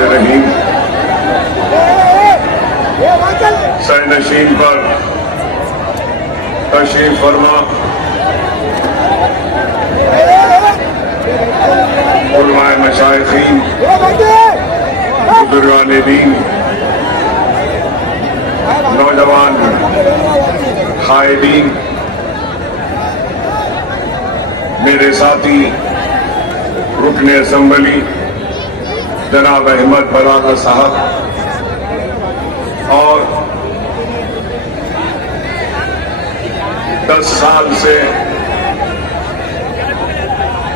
बिस्मिल्लाहिर्रहमानिर्रहीम। सरनशीन पर तशरीफ फरमा उलमाए मशाइखीन, बुजुर्गान दीन, नौजवान कायदीन, मेरे साथी रुकने असम्बली जनाब अहमद बरादर साहब और 10 साल से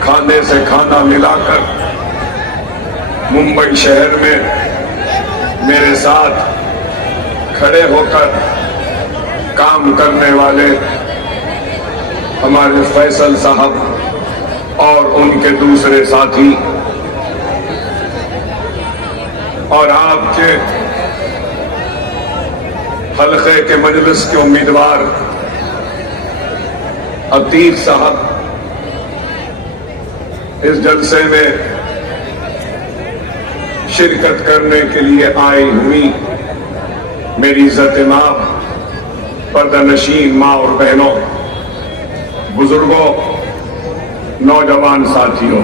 खाने से खाना मिलाकर मुंबई शहर में मेरे साथ खड़े होकर काम करने वाले हमारे फैसल साहब और उनके दूसरे साथी और आपके हल्के के मजलिस के उम्मीदवार अतीक साहब, इस जलसे में शिरकत करने के लिए आई हुई मेरी इज्जत मां, पर्दानशीन मां और बहनों, बुजुर्गों, नौजवान साथियों,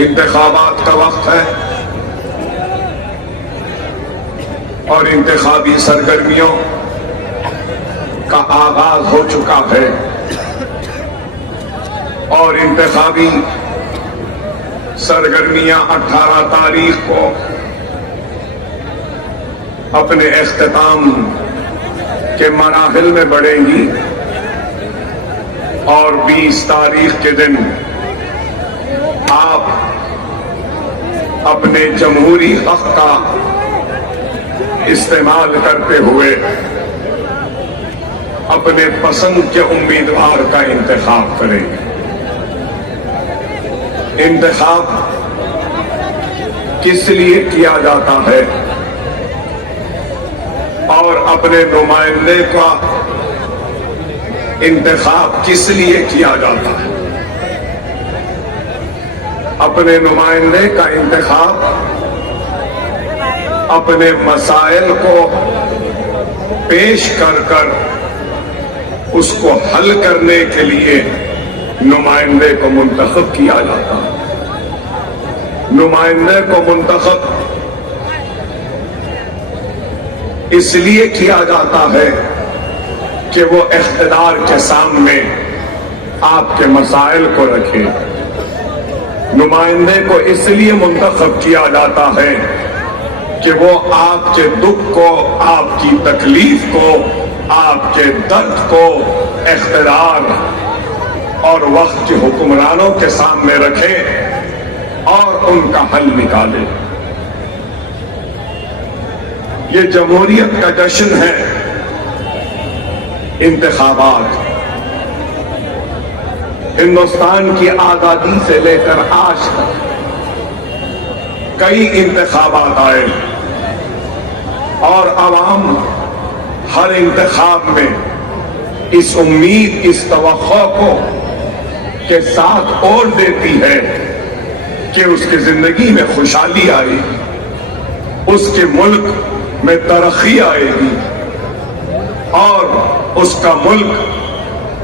इंतखाबात का वक्त है और इंतखाबी सरगर्मियों का आगाज हो चुका है और इंतखाबी सरगर्मियां 18 तारीख को अपने इख्तिताम के मराहिल में बढ़ेंगी और 20 तारीख के दिन आप अपने जमहूरी हक का इस्तेमाल करते हुए अपने पसंद के उम्मीदवार का इंतखाब करेंगे। इंतखाब किस लिए किया जाता है और अपने नुमाइंदे का इंतखाब किस लिए किया जाता है? अपने नुमाइंदे का इंतखाब अपने मसाइल को पेश कर उसको हल करने के लिए नुमाइंदे को मुंतखब किया जाता है। नुमाइंदे को मुंतखब इसलिए किया जाता है कि वो इख्तिदार के सामने आपके मसाइल को रखे। नुमाइंदे को इसलिए मुंतखब किया जाता है कि वो आपके दुख को, आपकी तकलीफ को, आपके दर्द को इख्तिदार और वक्त के हुक्मरानों के सामने रखे और उनका हल निकाले। ये जमहूरियत का जश्न है, इंतखाबात। हिंदुस्तान की आजादी से लेकर आज तक कई इंतखाबात आए और अवाम हर इंतखाब में इस उम्मीद, इस तवक्को को के साथ और देती है कि उसकी जिंदगी में खुशहाली आएगी, उसके मुल्क में तरक्की आएगी और उसका मुल्क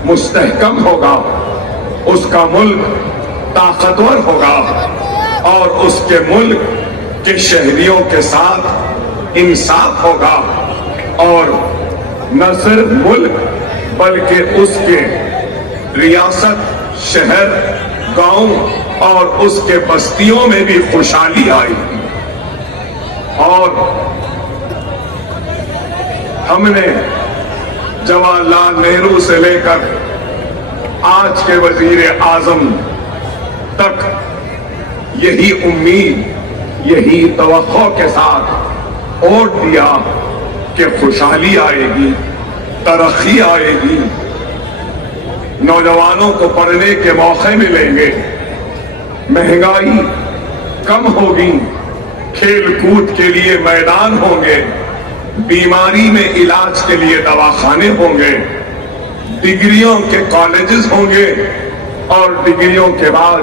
मुस्तहकम होगा, उसका मुल्क ताकतवर होगा और उसके मुल्क के शहरियों के साथ इंसाफ होगा और न सिर्फ मुल्क बल्कि उसके रियासत, शहर, गांव और उसके बस्तियों में भी खुशहाली आएगी। और हमने जवाहरलाल नेहरू से लेकर आज के वजीर आजम तक यही उम्मीद, यही तवक्को के साथ वोट दिया कि खुशहाली आएगी, तरक्की आएगी, नौजवानों को पढ़ने के मौके मिलेंगे, महंगाई कम होगी, खेल कूद के लिए मैदान होंगे, बीमारी में इलाज के लिए दवाखाने होंगे, डिग्रियों के कॉलेजेस होंगे और डिग्रियों के बाद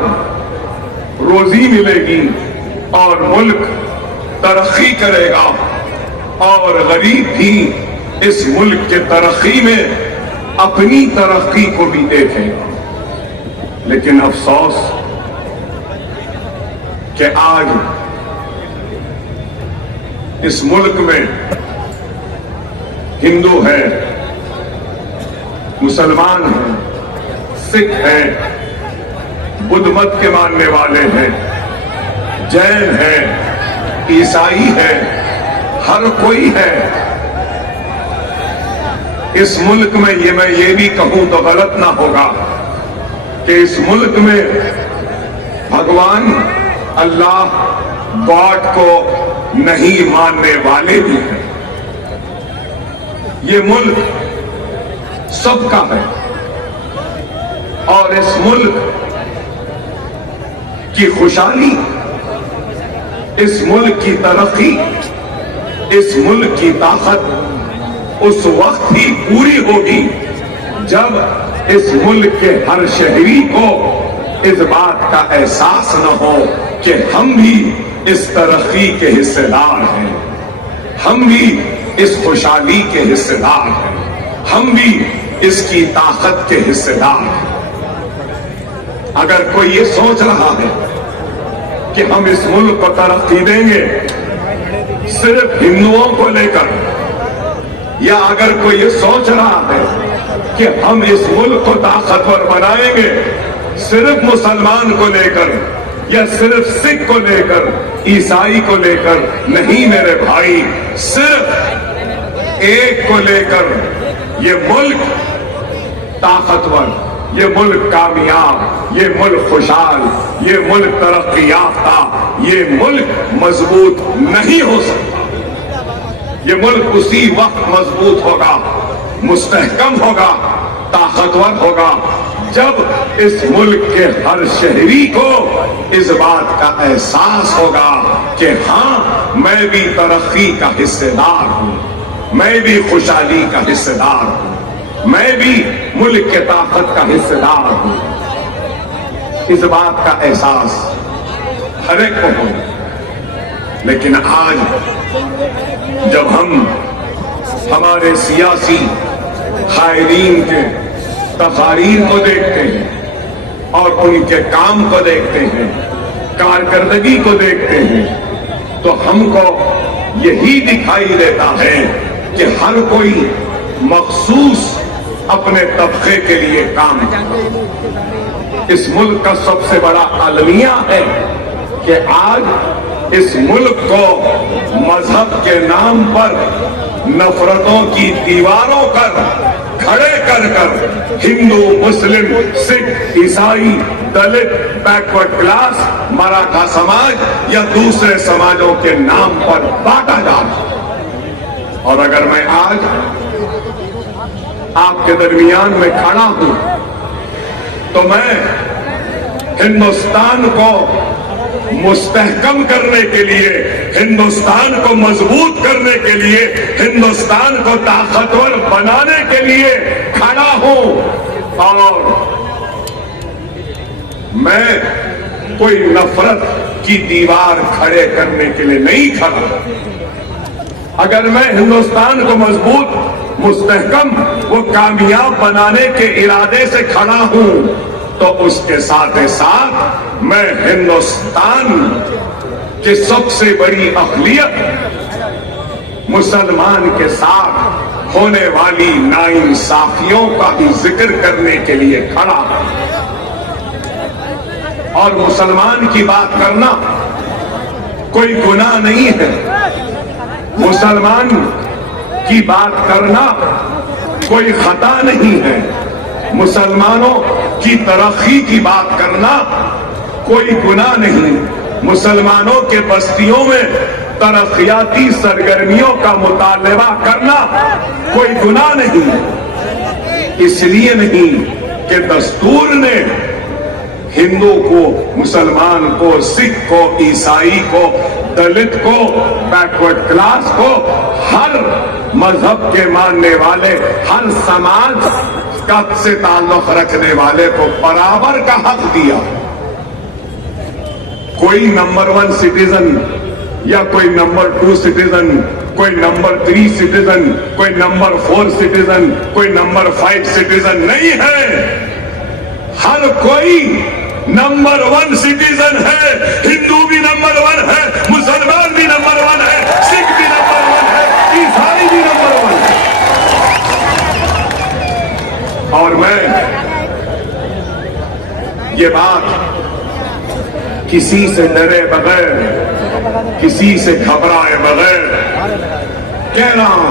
रोजी मिलेगी और मुल्क तरक्की करेगा और गरीब भी इस मुल्क के तरक्की में अपनी तरक्की को भी देखेगा। लेकिन अफसोस कि आज इस मुल्क में हिंदू है, मुसलमान हैं, सिख हैं, बुद्ध मत के मानने वाले हैं, जैन हैं, ईसाई हैं, हर कोई है। इस मुल्क में मैं ये भी कहूं तो गलत ना होगा कि इस मुल्क में भगवान अल्लाह गॉड को नहीं मानने वाले भी हैं। ये मुल्क सबका है और इस मुल्क की खुशहाली, इस मुल्क की तरक्की, इस मुल्क की ताकत उस वक्त ही पूरी होगी जब इस मुल्क के हर शहरी को इस बात का एहसास न हो कि हम भी इस तरक्की के हिस्सेदार हैं, हम भी इस खुशहाली के हिस्सेदार हैं, हम भी इसकी ताकत के हिस्सेदार हैं। अगर कोई ये सोच रहा है कि हम इस मुल्क को तरक्की देंगे सिर्फ हिंदुओं को लेकर, या अगर कोई ये सोच रहा है कि हम इस मुल्क को ताकतवर बनाएंगे सिर्फ मुसलमान को लेकर या सिर्फ सिख को लेकर, ईसाई को लेकर, नहीं मेरे भाई, सिर्फ एक को लेकर ये मुल्क ताकतवर, ये मुल्क कामयाब, ये मुल्क खुशहाल, ये मुल्क तरक्की याफ्ता, ये मुल्क मजबूत नहीं हो सकता। ये मुल्क उसी वक्त मजबूत होगा, मुस्तहकम होगा, ताकतवर होगा जब इस मुल्क के हर शहरी को इस बात का एहसास होगा कि हां, मैं भी तरक्की का हिस्सेदार हूं, मैं भी खुशहाली का हिस्सेदार हूं, मैं भी मुल्क के ताकत का हिस्सेदार हूं। इस बात का एहसास हर एक को हो। लेकिन आज जब हम हमारे सियासी कायदीन के तकारीर को देखते हैं और उनके काम को देखते हैं, कारकर्दगी को देखते हैं, तो हमको यही दिखाई देता है कि हर कोई मखसूस अपने तबके के लिए काम करता। इस मुल्क का सबसे बड़ा अलमिया है कि आज इस मुल्क को मजहब के नाम पर नफरतों की दीवारों पर खड़े कर कर हिंदू, मुस्लिम, सिख, ईसाई, दलित, बैकवर्ड क्लास, मराठा समाज या दूसरे समाजों के नाम पर बांटा जा रहा है। और अगर मैं आज आपके दरमियान में खड़ा हूं तो मैं हिंदुस्तान को मुस्तहकम करने के लिए, हिंदुस्तान को मजबूत करने के लिए, हिंदुस्तान को ताकतवर बनाने के लिए खड़ा हूं। और मैं कोई नफरत की दीवार खड़े करने के लिए नहीं खड़ा। अगर मैं हिंदुस्तान को मजबूत, मुस्तहकम, वो कामयाब बनाने के इरादे से खड़ा हूं तो उसके साथ ही साथ मैं हिंदुस्तान की सबसे बड़ी अक़लियत मुसलमान के साथ होने वाली नाइंसाफियों का भी जिक्र करने के लिए खड़ा हूं। और मुसलमान की बात करना कोई गुनाह नहीं है, मुसलमान की बात करना कोई खता नहीं है, मुसलमानों की तरक्की की बात करना कोई गुनाह नहीं, मुसलमानों के बस्तियों में तरक्याती सरगर्मियों का मुतालबा करना कोई गुनाह नहीं। इसलिए नहीं कि दस्तूर ने हिंदू को, मुसलमान को, सिख को, ईसाई को, दलित को, बैकवर्ड क्लास को, हर मजहब के मानने वाले, हर समाज का से ताल्लुक रखने वाले को बराबर का हक दिया। कोई नंबर 1 सिटीजन या कोई नंबर 2 सिटीजन, कोई नंबर 3 सिटीजन, कोई नंबर 4 सिटीजन, कोई नंबर 5 सिटीजन नहीं है। हर कोई नंबर 1 सिटीजन है। हिंदू भी नंबर 1 है, मुसलमान भी नंबर 1 है, सिख भी नंबर 1 है, ईसाई भी नंबर 1 है। और मैं ये बात किसी से डरे बगैर, किसी से घबराए बगैर कह रहा हूं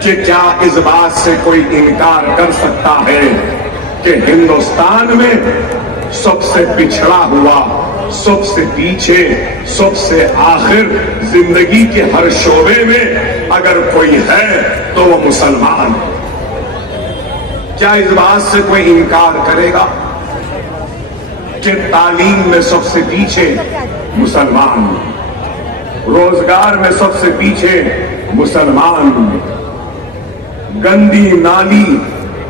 कि क्या इस बात से कोई इनकार कर सकता है कि हिंदुस्तान में सबसे पिछड़ा हुआ, सबसे पीछे, सबसे आखिर जिंदगी के हर शोबे में अगर कोई है तो वो मुसलमान। क्या इस बात से कोई इनकार करेगा कि तालीम में सबसे पीछे मुसलमान, रोजगार में सबसे पीछे मुसलमान, गंदी नाली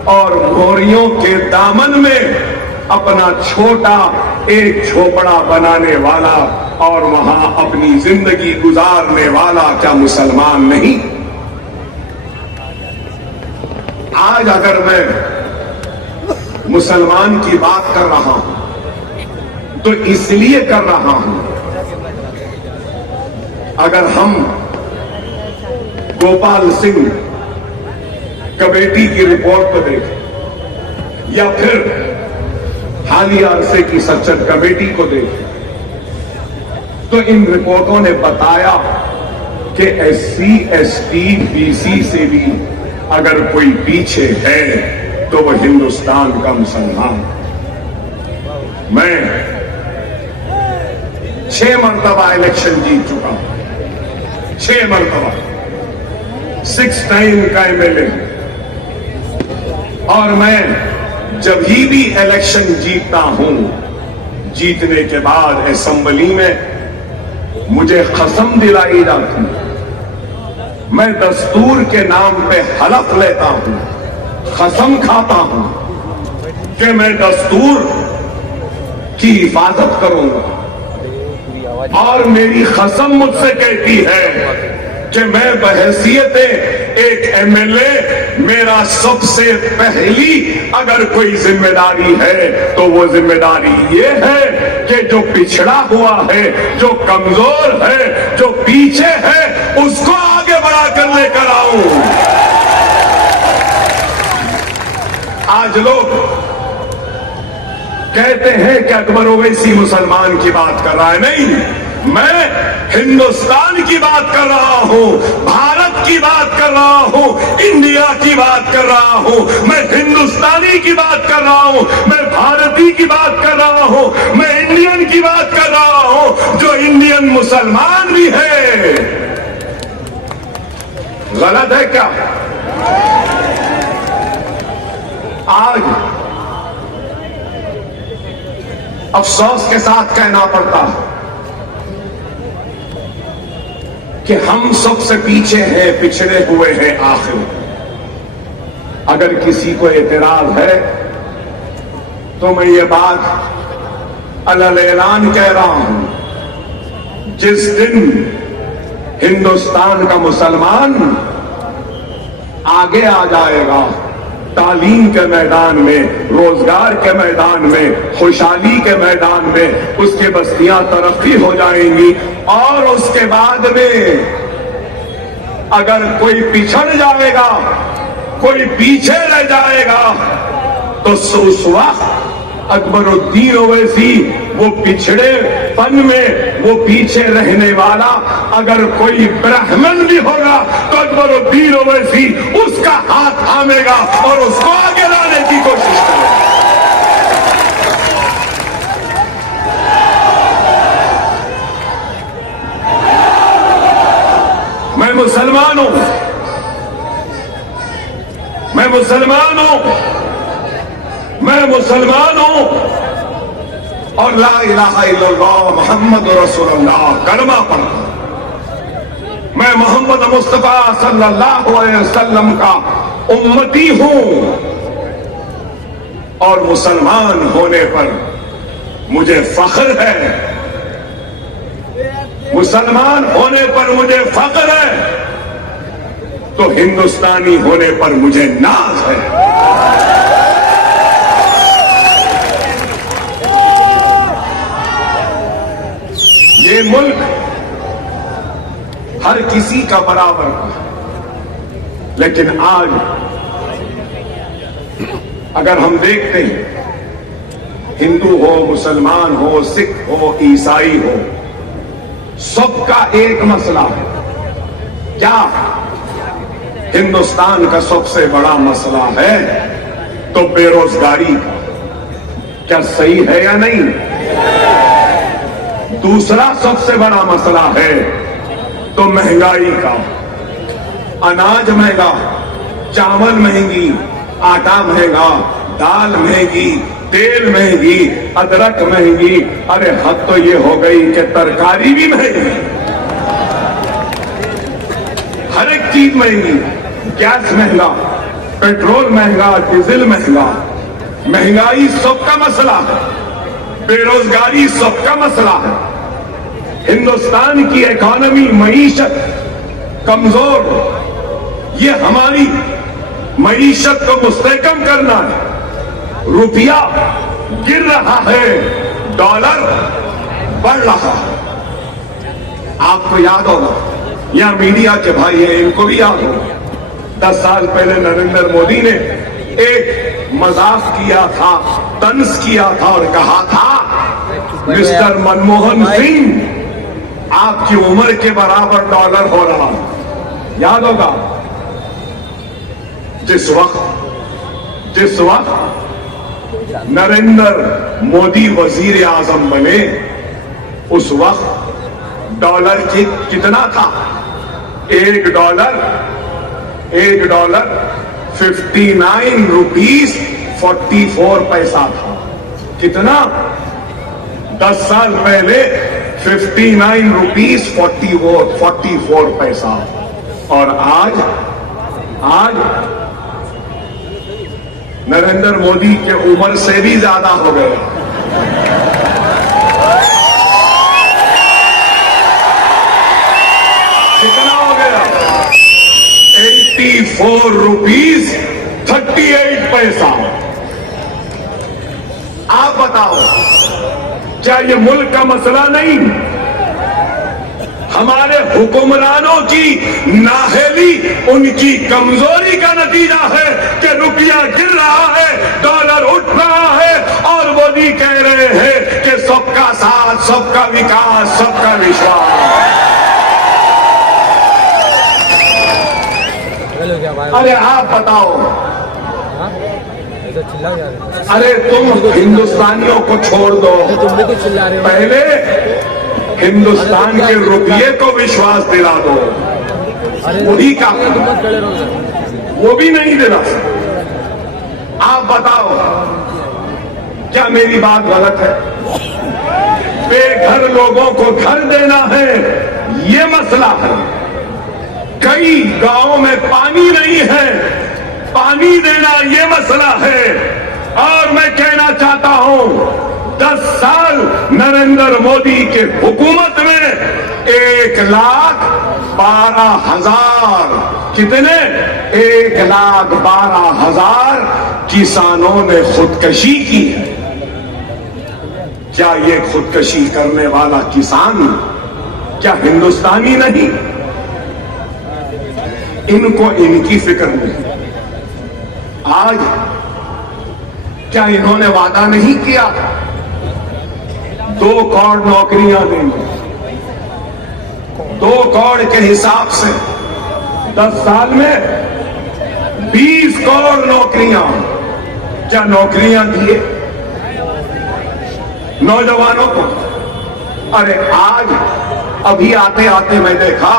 और मोरियों के दामन में अपना छोटा एक झोपड़ा बनाने वाला और वहां अपनी जिंदगी गुजारने वाला क्या मुसलमान नहीं? आज अगर मैं मुसलमान की बात कर रहा हूं तो इसलिए कर रहा हूं, अगर हम गोपाल सिंह कमेटी की रिपोर्ट को देखें या फिर हालिया अरसे की सच्चर कमेटी को देखें तो इन रिपोर्टों ने बताया कि SC, ST, BC से भी अगर कोई पीछे है तो वह हिंदुस्तान का मुसलमान। मैं 6 मरतबा इलेक्शन जीत चुका हूं, 6 मरतबा, 6 टाइम का MLA। और मैं जब भी इलेक्शन जीतता हूं, जीतने के बाद असेंबली में मुझे कसम दिलाई जाती है, मैं दस्तूर के नाम पे हलफ लेता हूं, कसम खाता हूं कि मैं दस्तूर की हिफाजत करूंगा। और मेरी कसम मुझसे कहती है कि मैं बहैसियत एक MLA, मेरा सबसे पहली अगर कोई जिम्मेदारी है तो वो जिम्मेदारी ये है कि जो पिछड़ा हुआ है, जो कमजोर है, जो पीछे है, उसको आगे बढ़ाकर लेकर आऊं। आज लोग कहते हैं कि अकबर ओवैसी मुसलमान की बात कर रहा है। नहीं, मैं हिंदुस्तान की बात कर रहा हूं, भारत की बात कर रहा हूं, इंडिया की बात कर रहा हूं, मैं हिंदुस्तानी की बात कर रहा हूं, मैं भारतीय की बात कर रहा हूं, मैं इंडियन की बात कर रहा हूं, जो इंडियन मुसलमान भी है। गलत है क्या? आज अफसोस के साथ कहना पड़ता है कि हम सबसे पीछे हैं, पिछड़े हुए हैं। आखिर अगर किसी को एतराज है तो मैं ये बात अलल ऐलान कह रहा हूं, जिस दिन हिंदुस्तान का मुसलमान आगे आ जाएगा, तालीम के मैदान में, रोजगार के मैदान में, खुशहाली के मैदान में, उसके बस्तियां तरक्की हो जाएंगी। और उसके बाद में अगर कोई पिछड़ जाएगा, कोई पीछे रह जाएगा, तो उस वक्त अकबरुद्दीन ओवैसी वो पिछड़ेपन में, वो पीछे रहने वाला अगर कोई ब्राह्मण भी होगा तो अकबरुद्दीन ओवैसी उसका हाथ थामेगा और उसको आगे लाने की कोशिश करेगा। मैं मुसलमान हूं, मैं मुसलमान हूं, मैं मुसलमान हूं और ला इलाहा इल्लल्लाह मुहम्मद रसूलुल्लाह कलमा पढ़ता। मैं मोहम्मद मुस्तफा सल्लल्लाहु अलैहि वसल्लम का उम्मती हूं और मुसलमान होने पर मुझे फख्र है मुसलमान होने पर मुझे फख्र है तो हिंदुस्तानी होने पर मुझे नाज है। ये मुल्क हर किसी का बराबर है, लेकिन आज अगर हम देखते हैं, हिंदू हो, मुसलमान हो, सिख हो, ईसाई हो, सबका एक मसला है। क्या हिंदुस्तान का सबसे बड़ा मसला है तो बेरोजगारी का। क्या सही है या नहीं? दूसरा सबसे बड़ा मसला है तो महंगाई का। अनाज महंगा, चावल महंगी, आटा महंगा, दाल महंगी, तेल महंगी, अदरक महंगी, अरे हद तो ये हो गई कि तरकारी भी महंगी, हर एक चीज महंगी। गैस महंगा, पेट्रोल महंगा, डीजल महंगा। महंगाई सबका मसला है, बेरोजगारी सबका मसला है। हिंदुस्तान की इकोनॉमी, मईशत कमजोर, ये हमारी मईशत को मुस्तहकम करना है। रुपया गिर रहा है, डॉलर बढ़ रहा है। आपको याद होगा, या मीडिया के भाई हैं, इनको भी याद होगा, 10 साल पहले नरेंद्र मोदी ने एक मजाक किया था, तंज किया था और कहा था, मिस्टर मनमोहन सिंह, आपकी उम्र के बराबर डॉलर हो रहा है। याद होगा, जिस वक्त नरेंद्र मोदी वजीर आजम बने, उस वक्त डॉलर कितना था? एक डॉलर 59 रुपीस 44 पैसा था। कितना? 10 साल पहले 59 रुपीस 44 पैसा। और आज नरेंद्र मोदी के उम्र से भी ज्यादा हो गया। कितना हो गया? 84 रुपीस 38 पैसा। आप बताओ, क्या ये मुल्क का मसला नहीं? हमारे हुक्मरानों की नाहेली, उनकी कमजोरी का नतीजा है कि रुपया गिर रहा है, डॉलर उठ रहा है और मोदी कह रहे हैं कि सबका साथ, सबका विकास, सबका विश्वास। अरे आप बताओ, अरे तुम हिंदुस्तानियों को छोड़ दो, पहले हिंदुस्तान के रुपये को विश्वास दिला दो। वही का वो भी नहीं दिला। आप बताओ, क्या मेरी बात गलत है? बेघर लोगों को घर देना है, ये मसला है। कई गांवों में पानी नहीं है, पानी देना ये मसला है। और मैं कहना चाहता हूं, 10 साल नरेंद्र मोदी के हुकूमत में 1,12,000 कितने? 1,12,000 किसानों ने खुदकशी की है। क्या ये खुदकशी करने वाला किसान क्या हिंदुस्तानी नहीं? इनको इनकी फिक्र नहीं। आज क्या इन्होंने वादा नहीं किया 2 करोड़ नौकरियां देंगे? 2 करोड़ के हिसाब से 10 साल में 20 करोड़ नौकरियां। क्या नौकरियां दिए नौजवानों को? अरे आज अभी आते आते मैं देखा,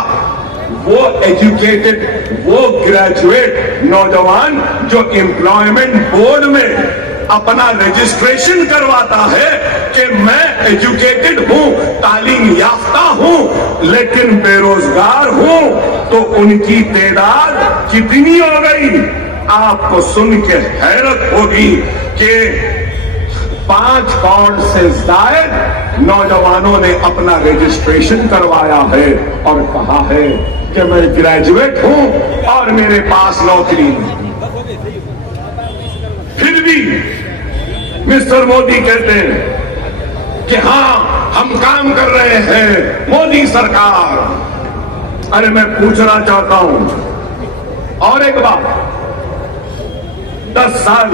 वो एजुकेटेड, वो ग्रेजुएट नौजवान जो एम्प्लॉयमेंट बोर्ड में अपना रजिस्ट्रेशन करवाता है कि मैं एजुकेटेड हूं, तालीम याफ्ता हूं, लेकिन बेरोजगार हूं, तो उनकी तादाद कितनी हो गई? आपको सुन के हैरत होगी कि 5 करोड़ से ज्यादा नौजवानों ने अपना रजिस्ट्रेशन करवाया है और कहा है कि मैं ग्रेजुएट हूं और मेरे पास नौकरी नहीं। फिर भी मिस्टर मोदी कहते हैं कि हां हम काम कर रहे हैं, मोदी सरकार। अरे मैं पूछना चाहता हूं और एक बात, 10 साल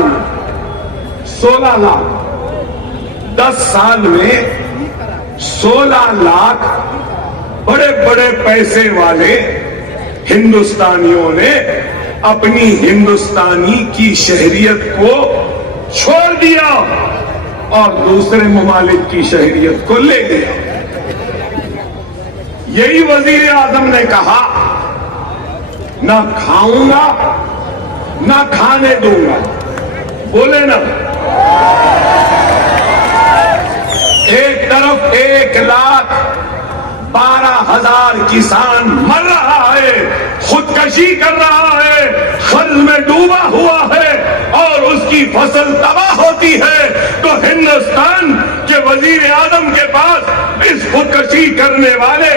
16 लाख 10 साल में 16 लाख बड़े बड़े पैसे वाले हिंदुस्तानियों ने अपनी हिंदुस्तानी की शहरियत को छोड़ दिया और दूसरे ममालिक की शहरियत को ले लिया। यही वजीर आजम ने कहा, ना खाऊंगा ना खाने दूंगा। बोले ना, एक तरफ 1,12,000 किसान मर रहा है, खुदकशी कर रहा है, कर्ज में डूबा हुआ है और उसकी फसल तबाह होती है, तो हिंदुस्तान के वजीर आजम के पास इस खुदकशी करने वाले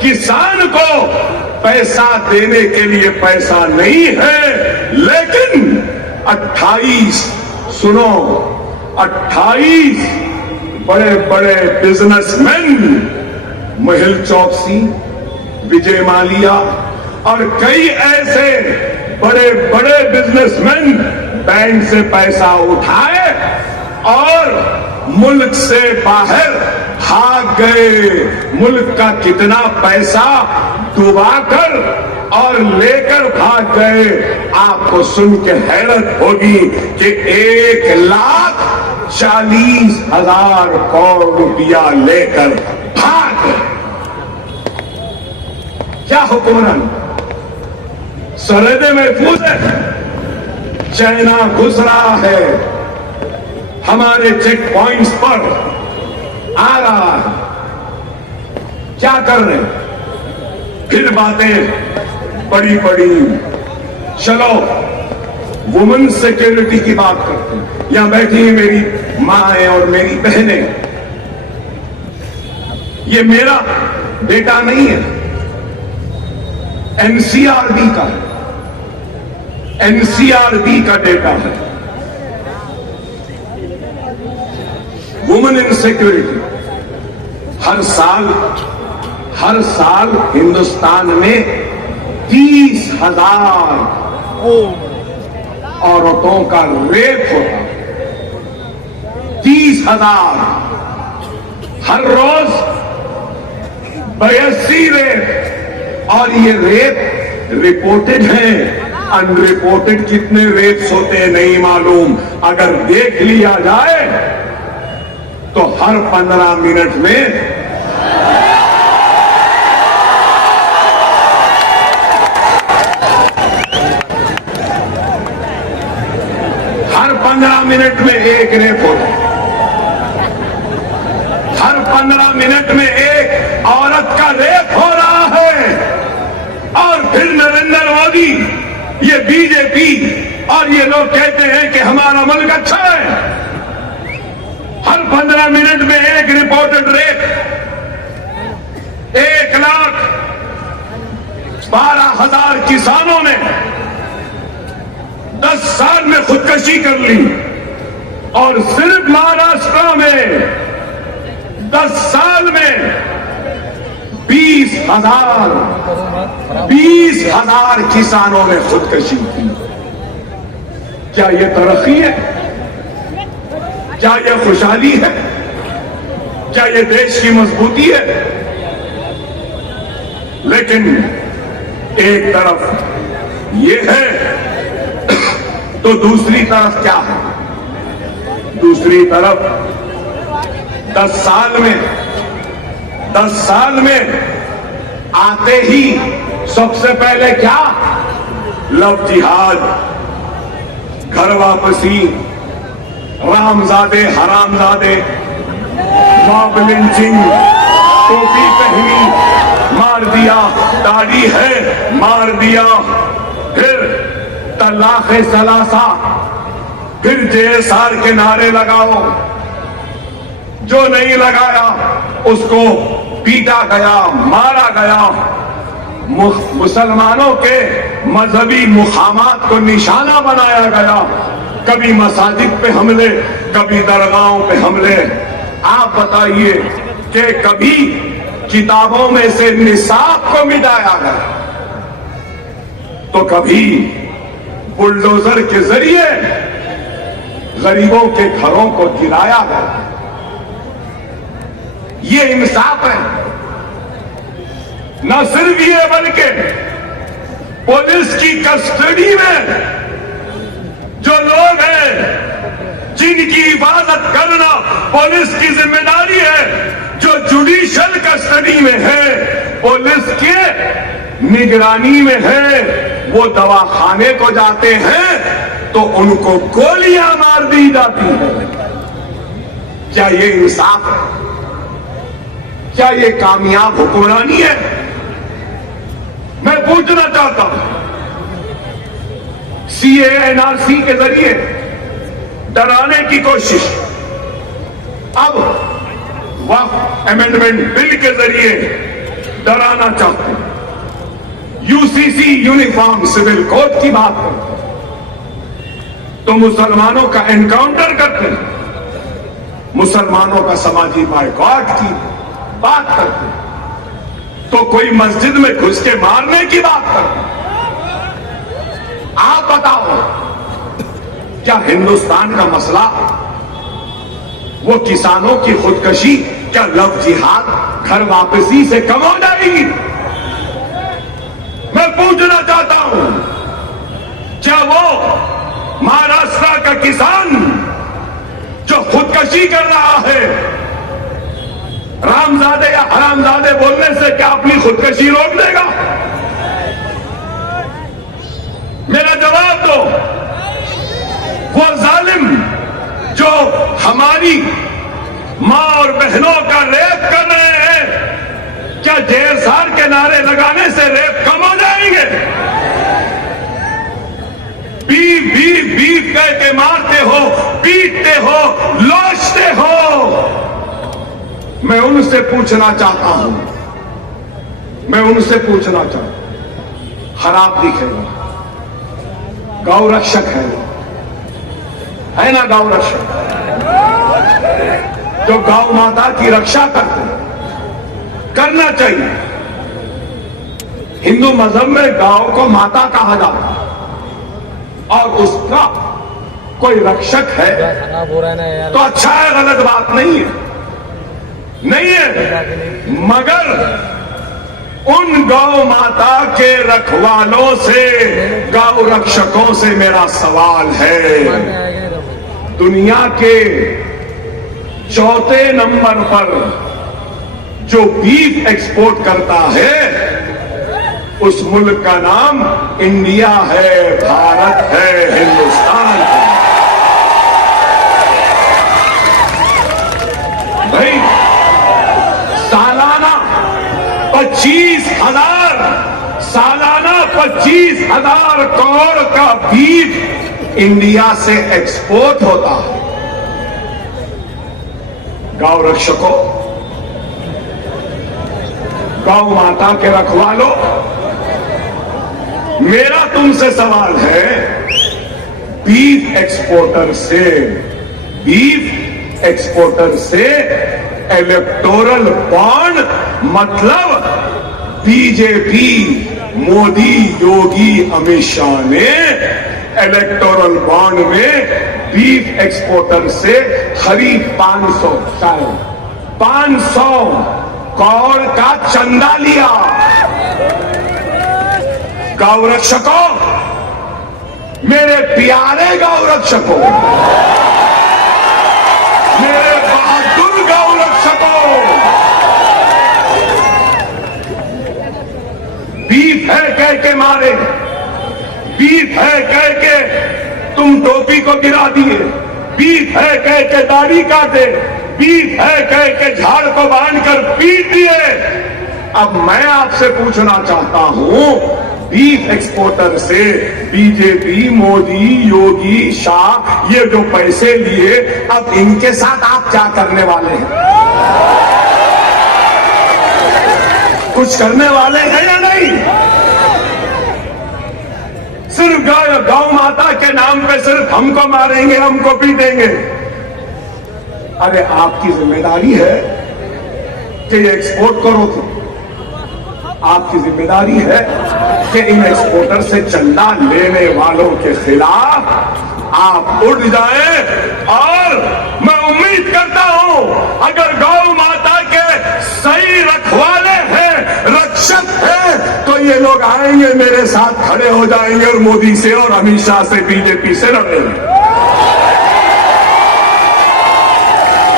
किसान को पैसा देने के लिए पैसा नहीं है। लेकिन 28 सुनो 28 बड़े बड़े बिजनेसमैन, मेहुल चौकसी, विजय माल्या और कई ऐसे बड़े बड़े बिजनेसमैन बैंक से पैसा उठाए और मुल्क से बाहर भाग गए। मुल्क का कितना पैसा डुबाकर और लेकर भाग गए, आपको सुन के हैरत होगी कि 1,40,000 करोड़ रुपया लेकर भाग गए। क्या हुक्मरान, सरहदें महफूज है, चाइना घुस रहा है, हमारे चेक पॉइंट्स पर आ रहा है, क्या कर रहे हैं? फिर बातें बड़ी बड़ी, चलो वुमेन सिक्योरिटी की बात करते हैं। यहां बैठी है मेरी मां और मेरी बहनें, ये मेरा बेटा नहीं है, एनसीआरबी का है, एनसीआरबी का डेटा है। वुमेन इन सिक्योरिटी, हर साल हिंदुस्तान में 30,000 औरतों का रेप होता है। 30,000 हर रोज 82 रेप, और ये रेप रिपोर्टेड हैं, अनरिपोर्टेड कितने रेप्स होते हैं नहीं मालूम। अगर देख लिया जाए तो हर 15 मिनट में एक रेप होता है। हर 15 मिनट में एक औरत का रेप हो रहा है। और फिर नरेंद्र मोदी, ये बीजेपी और ये लोग कहते हैं कि हमारा मुल्क अच्छा है। हर 15 मिनट में एक रिपोर्टेड रेप। 1,12,000 किसानों ने 10 साल में खुदकशी कर ली। और सिर्फ महाराष्ट्र में 10 साल में 20,000 किसानों ने खुदकशी की। क्या ये तरक्की है? क्या ये खुशहाली है? क्या ये देश की मजबूती है? लेकिन एक तरफ ये है तो दूसरी तरफ क्या है? दूसरी तरफ 10 साल में आते ही सबसे पहले क्या? लव जिहाद, घर वापसी, रामजादे हरामजादे, मॉब लिंचिंग, टोपी पहनी मार दिया, दाढ़ी है मार दिया, फिर तलाक़े सलासा, फिर जेएसआर के नारे लगाओ, जो नहीं लगाया उसको पीटा गया, मारा गया। मुसलमानों के मजहबी मुकामात को निशाना बनाया गया। कभी मसाजिद पे हमले, कभी दरगाहों पे हमले। आप बताइए कि कभी किताबों में से निसाब को मिटाया गया तो कभी बुलडोजर के जरिए गरीबों के घरों को गिराया गया। ये इंसाफ है। न सिर्फ ये बल्कि पुलिस की कस्टडी में जो लोग हैं जिनकी हिफाजत करना पुलिस की जिम्मेदारी है, जो जुडिशियल कस्टडी में है, पुलिस के निगरानी में है, वो दवाखाने को जाते हैं तो उनको गोलियां मार दी जाती है। क्या ये इंसाफ है? क्या ये कामयाब हुक्मरानी है? मैं पूछना चाहता हूं, सीए एनआरसी के जरिए डराने की कोशिश, अब वक्फ अमेंडमेंट बिल के जरिए डराना चाहते हैं, यूसीसी यूनिफॉर्म सिविल कोड की बात करते हैं तो मुसलमानों का एनकाउंटर करते हैं, मुसलमानों का समाजी बायकॉट की बात करते हैं तो कोई मस्जिद में घुस के मारने की बात करते हैं। आप बताओ, क्या हिंदुस्तान का मसला वो किसानों की खुदकशी, क्या लव जिहाद घर वापसी से कम हो जाएगी? मैं पूछना चाहता हूं, क्या वो महाराष्ट्र का किसान जो खुदकशी कर रहा है, रामजादे या हरामजादे बोलने से क्या अपनी खुदकशी रोक देगा? मेरा जवाब दो। वो जालिम जो हमारी मां और बहनों का रेप कर रहे हैं, क्या ढेर सार के नारे लगाने से रेप कम हो जाएंगे? बीफ बीफ बीफ कह के मारते हो, पीटते हो, लोचते हो। मैं उनसे पूछना चाहता हूं, मैं उनसे पूछना चाहता हूं, खराब दिखेगा, गौ रक्षक है ना? गौ रक्षक जो गौ माता की रक्षा करते हैं, करना चाहिए। हिंदू मजहब में गौ को माता कहा जाता है और उसका कोई रक्षक है तो अच्छा है, गलत बात नहीं है, नहीं है। मगर उन गौ माता के रखवालों से, गौ रक्षकों से मेरा सवाल है, दुनिया के चौथे नंबर पर जो बीफ एक्सपोर्ट करता है उस मुल्क का नाम इंडिया है, भारत है, हिंदुस्तान है। भाई सालाना 25,000 करोड़ का बीफ इंडिया से एक्सपोर्ट होता है। गौ रक्षकों, गौ माता के रखवालों, मेरा तुमसे सवाल है, बीफ एक्सपोर्टर से इलेक्टोरल बॉन्ड, मतलब बीजेपी, मोदी, योगी, अमित शाह ने इलेक्टोरल बॉन्ड में बीफ एक्सपोर्टर से करीब 500 करोड़ का चंदा लिया। गौ रक्षकों, मेरे प्यारे गौ रक्षकों, मेरे बहादुर गौ रक्षकों, बीफ है कह के मारे, बीफ है कह के तुम टोपी को गिरा दिए, बीफ है कह के दाढ़ी काटे, बीफ है कह के झाड़ को बांधकर पीट दिए। अब मैं आपसे पूछना चाहता हूं, बीफ एक्सपोर्टर से बीजेपी, मोदी, योगी, शाह ये जो पैसे लिए, अब इनके साथ आप क्या करने वाले हैं? कुछ करने वाले हैं या नहीं? सिर्फ गौ माता के नाम पे सिर्फ हमको मारेंगे, हमको पीटेंगे। अरे आपकी जिम्मेदारी है कि ये एक्सपोर्ट करो, तो आपकी जिम्मेदारी है कि इन एक्सपोर्टर से चंदा लेने वालों के खिलाफ आप उठ जाएं। और मैं उम्मीद करता हूं अगर गौ माता के सही रखवाले हैं, रक्षक हैं, तो ये लोग आएंगे, मेरे साथ खड़े हो जाएंगे और मोदी से और अमित शाह से, बीजेपी से लड़ेंगे।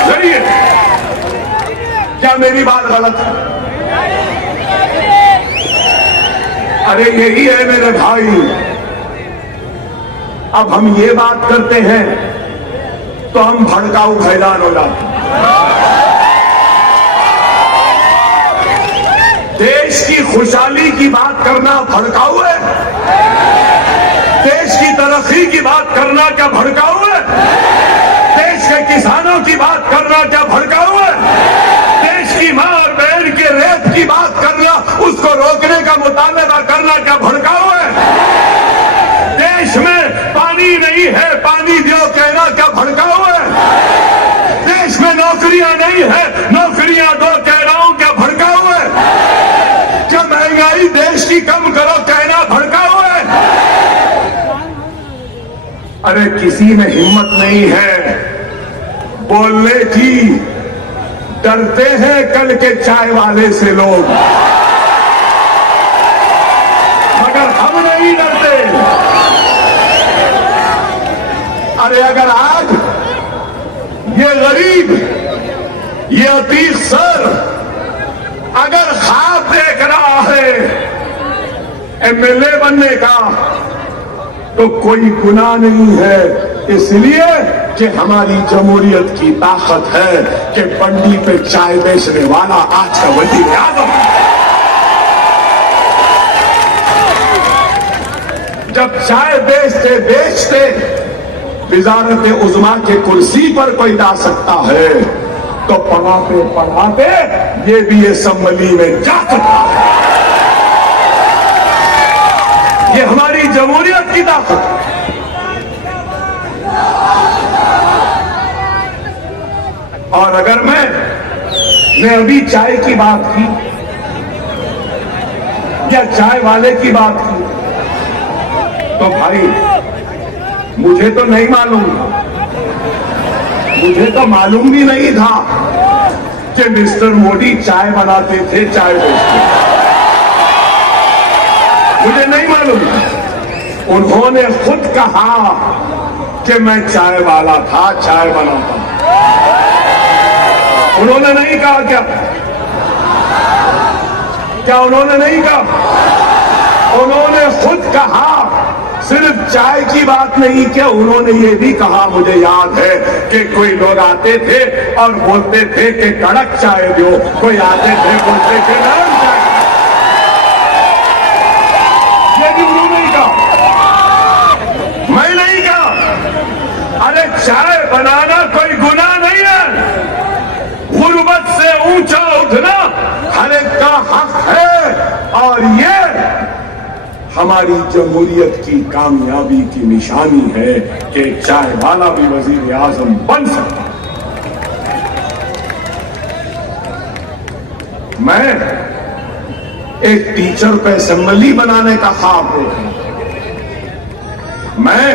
लड़िए। क्या मेरी बात गलत है? अरे यही है मेरे भाई। अब हम ये बात करते हैं तो हम भड़काऊ फैलान हो जाते हैं। देश की खुशहाली की बात करना भड़काऊ है? देश की तरक्की की बात करना क्या भड़काऊ है? देश के किसानों की बात करना क्या भड़काऊ है? देश की मां और बहन के रेप की बात करना, उसको रोकने का मुतालबा करना क्या भड़काऊ है? देश में पानी नहीं है, पानी दो कहना क्या भड़काऊ है? देश में नौकरियां नहीं है, नौकरियां दो कह रहा हूं क्या भड़काऊ है? क्या महंगाई देश की कम करो कहना भड़काऊ है? अरे किसी में हिम्मत नहीं है बोलने की। डरते हैं कल के चाय वाले से लोग, मगर हम नहीं डरते। अरे अगर आज ये गरीब, ये अतीक सर अगर ख्वाब देख रहा है एमएलए बनने का, तो कोई गुनाह नहीं है, इसलिए कि हमारी जमहूरियत की ताकत है कि बंडी पे चाय बेचने वाला आज का वजीर आजम। जब चाय बेचते बेचते विजारत उज़्मा के कुर्सी पर कोई जा सकता है, तो पढ़ाते पढ़ाते ये भी असेंबली में जा सकता है। ये हमारी जमहूरियत की ताकत है। और अगर मैं अभी चाय की बात की या चाय वाले की बात की, तो भाई मुझे तो नहीं मालूम, मुझे तो मालूम भी नहीं था कि मिस्टर मोदी चाय बनाते थे, चाय बेचते थे। मुझे नहीं मालूम। उन्होंने खुद कहा कि मैं चाय वाला था, चाय बनाता था। उन्होंने नहीं कहा क्या उन्होंने नहीं कहा? उन्होंने खुद कहा। सिर्फ चाय की बात नहीं किया, उन्होंने ये भी कहा, मुझे याद है कि कोई लोग आते थे और बोलते थे कि कड़क चाय दो, कोई आते थे बोलते थे नरम चाय। ये भी उन्होंने कहा, मैं नहीं कहा। अरे चाय बनाना कोई गुनाह नहीं है। गुर्बत से ऊंचा उठना हर एक का हक है, और ये हमारी जमहूरियत की कामयाबी की निशानी है कि चाय वाला भी वजीर आजम बन सकता है। मैं एक टीचर पे असेंबली बनाने का ख्वाब देखा, मैं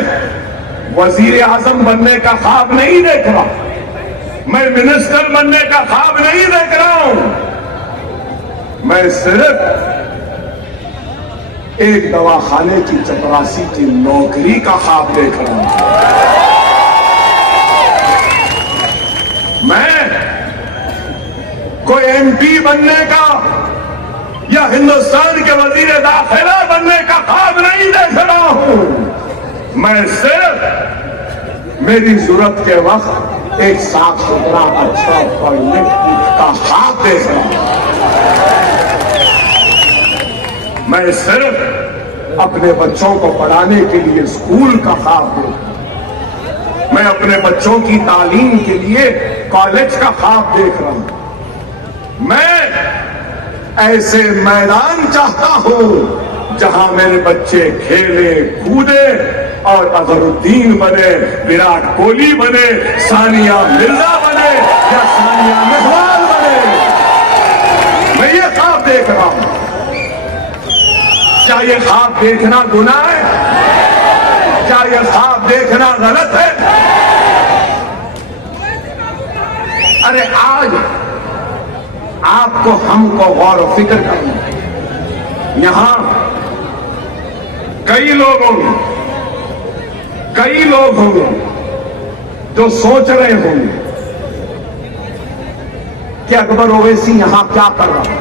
वजीर आजम बनने का ख्वाब नहीं देख रहा, मैं मिनिस्टर बनने का ख्वाब नहीं देख रहा हूं। मैं सिर्फ एक दवाखाने की चपरासी की नौकरी का ख्वाब देख रहा हूं। मैं कोई एमपी बनने का या हिंदुस्तान के वजीर दाखिला बनने का ख्वाब नहीं देख रहा हूं। मैं सिर्फ मेरी जरूरत के वक्त एक साफ सुथरा अच्छा पढ़ने का ख्वाब देख रहा हूं। मैं सिर्फ अपने बच्चों को पढ़ाने के लिए स्कूल का ख्वाब देख रहा हूं। मैं अपने बच्चों की तालीम के लिए कॉलेज का ख्वाब देख रहा हूं। मैं ऐसे मैदान चाहता हूं जहां मेरे बच्चे खेले कूदे और अजहरुद्दीन बने, विराट कोहली बने, सानिया मिर्जा बने या सानिया नेहवाल बने। मैं ये ख्वाब देख रहा हूं। क्या ये ख्वाब देखना गुनाह है? क्या ये ख्वाब देखना गलत है? अरे आज आपको हमको गौर और फिक्र करना है। यहां कई लोग होंगे जो सोच रहे होंगे कि अकबर ओवैसी यहां क्या कर रहा है,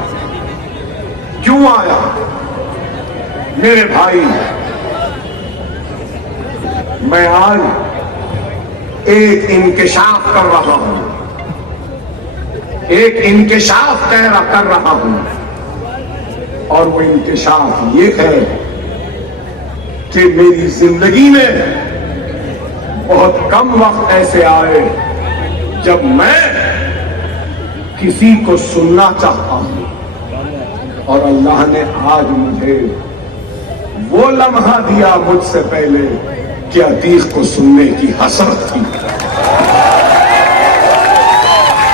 क्यों आया। मेरे भाई, मैं आज एक इंकिशाफ कर रहा हूं, एक इंकिशाफ कर रहा हूं, और वो इंकिशाफ ये है कि मेरी जिंदगी में बहुत कम वक्त ऐसे आए जब मैं किसी को सुनना चाहता हूं, और अल्लाह ने आज मुझे वो लम्हा दिया मुझसे पहले कि अतीक को सुनने की हसरत थी,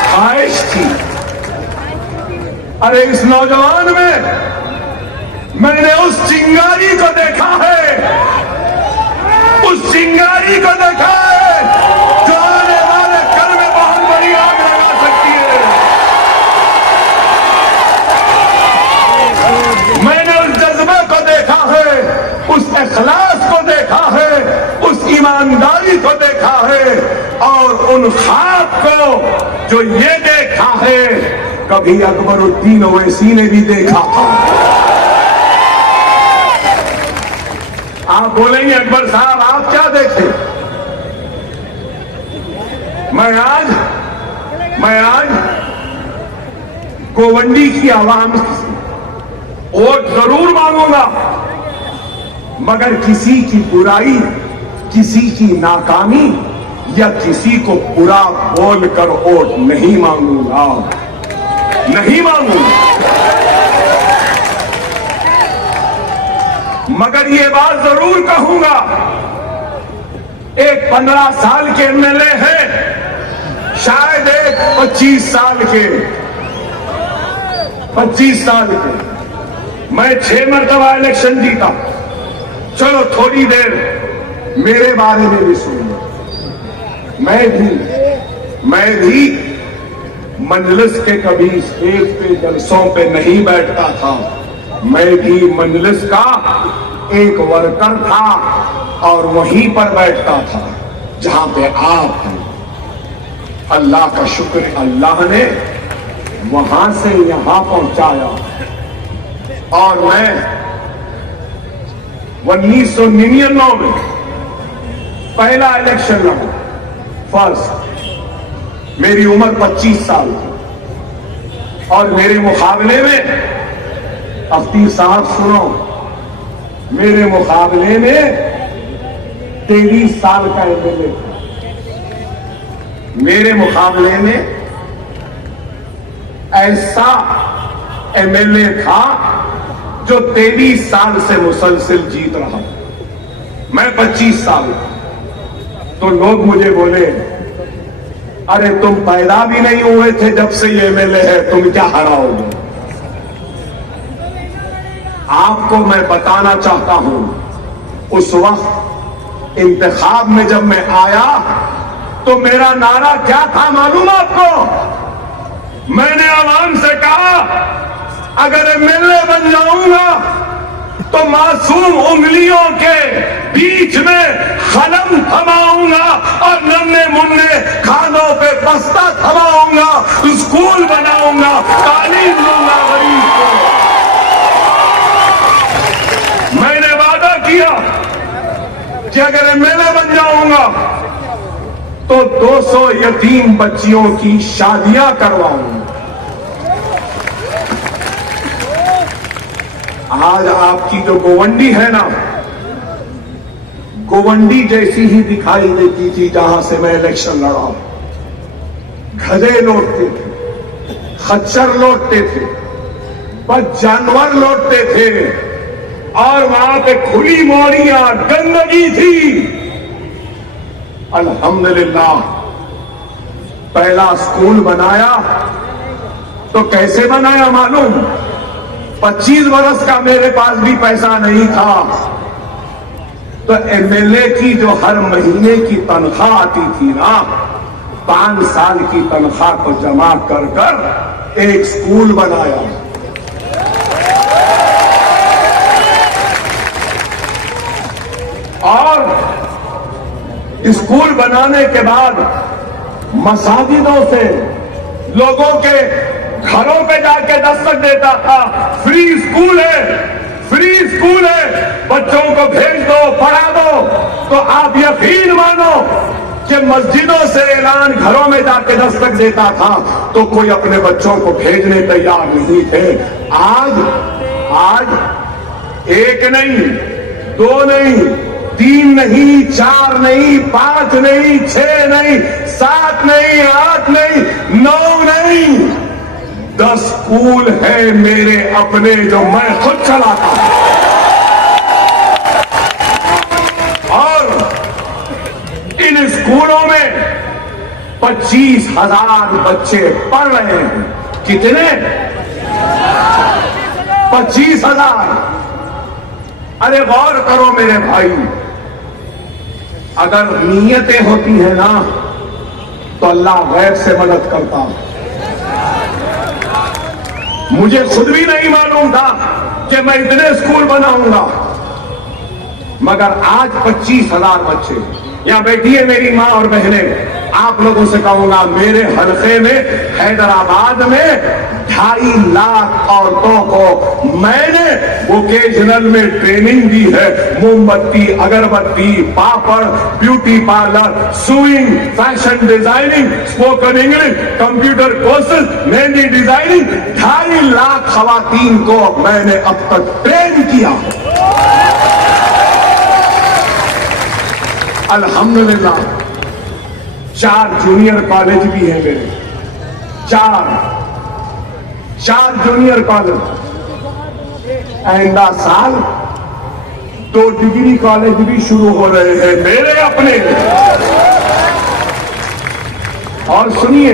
ख्वाहिश थी। अरे इस नौजवान में मैंने उस चिंगारी को देखा है, उस चिंगारी को देखा है जो आने वाले कल में बहुत बड़ी आग लगा सकती है। मैंने उस जज्बे को देखा है, उस इखलास को देखा है, उस ईमानदारी को देखा है, और उन ख्वाब को जो ये देखा है कभी अकबरुद्दीन ओवैसी ने भी देखा था। आप बोलेंगे अकबर साहब आप क्या देखे? मैं आज गोवंडी की आवाम से वोट जरूर मांगूंगा, मगर किसी की बुराई, किसी की नाकामी या किसी को बुरा बोलकर वोट नहीं मांगूंगा, नहीं मांगूंगा। मगर ये बात जरूर कहूंगा, एक 15 साल के एमएलए है, शायद एक 25 साल के, मैं 6 मरतबा इलेक्शन जीता। चलो थोड़ी देर मेरे बारे में भी सुनिए। मैं भी मजलिस के कभी स्टेज पे जलसों पे नहीं बैठता था। मैं भी मजलिस का एक वर्कर था और वहीं पर बैठता था जहां पे आप हैं। अल्लाह का शुक्र, अल्लाह ने वहां से यहां पहुंचाया, और मैं 1999 में पहला इलेक्शन लड़ा, फर्स्ट। मेरी उम्र 25 साल थी, और मेरे मुकाबले में, अफ्ती साहब सुनो, मेरे मुकाबले में 23 साल का एमएलए था। मेरे मुकाबले में ऐसा एमएलए था जो 23 साल से मुसलसिल जीत रहा। मैं 25 साल। तो लोग मुझे बोले, अरे तुम पैदा भी नहीं हुए थे जब से ये एमएलए है, तुम क्या हराओगे। आपको मैं बताना चाहता हूं, उस वक्त इंतखाब में जब मैं आया तो मेरा नारा क्या था मालूम आपको? मैंने आवाम से कहा, अगर एमएलए बन जाऊंगा तो मासूम उंगलियों के बीच में कलम थमाऊंगा और नन्हे मुन्ने खानों पे बस्ता थमाऊंगा, स्कूल बनाऊंगा, तालीम दूंगा गरीब को। मैंने वादा किया कि अगर एमएलए बन जाऊंगा तो 200 यतीम बच्चियों की शादियां करवाऊंगा। आज आपकी जो गोवंडी है ना, गोवंडी जैसी ही दिखाई देती थी जहां से मैं इलेक्शन लड़ा। गधे लौटते थे, खच्चर लौटते थे, बस जानवर लौटते थे, और वहां पे खुली मोड़ियां, गंदगी थी। अल्हम्दुलिल्लाह पहला स्कूल बनाया तो कैसे बनाया मालूम? 25 वर्ष का मेरे पास भी पैसा नहीं था, तो एमएलए की जो हर महीने की तनख्वाह आती थी ना, 5 साल की तनख्वाह को जमा कर कर एक स्कूल बनाया। और स्कूल बनाने के बाद मसाजिदों से लोगों के घरों पे जाके दस्तक देता था, फ्री स्कूल है, फ्री स्कूल है, बच्चों को भेज दो, पढ़ा दो। तो आप यकीन मानो कि मस्जिदों से ऐलान घरों में जाके दस्तक देता था तो कोई अपने बच्चों को भेजने तैयार नहीं थे। आज एक नहीं, 2 नहीं, 3 नहीं, 4 नहीं, 5 नहीं, 6 नहीं, 7 नहीं, 8 नहीं, 9 नहीं, 10 स्कूल है मेरे अपने जो मैं खुद चलाता हूं। और इन स्कूलों में 25,000 बच्चे पढ़ रहे हैं। कितने? 25,000। अरे गौर करो मेरे भाई, अगर नीयतें होती है ना तो अल्लाह गैर से मदद करता। मुझे खुद भी नहीं मालूम था कि मैं इतने स्कूल बनाऊंगा, मगर आज 25,000 बच्चे। यहां बैठी है मेरी मां और बहनें, आप लोगों से कहूंगा, मेरे हल्के में हैदराबाद में 2.5 लाख औरतों को मैंने वोकेशनल में ट्रेनिंग दी है। मोमबत्ती, अगरबत्ती, papad, beauty parlour, sewing, fashion designing, spoken English, computer courses, mehndi designing, 2.5 lakh खवातीन को मैंने अब तक ट्रेन किया। अल्हम्दुलिल्लाह 4 जूनियर कॉलेज भी हैं मेरे, 4 जूनियर कॉलेज। आइंदा साल 2 डिग्री कॉलेज भी शुरू हो रहे हैं मेरे अपने। और सुनिए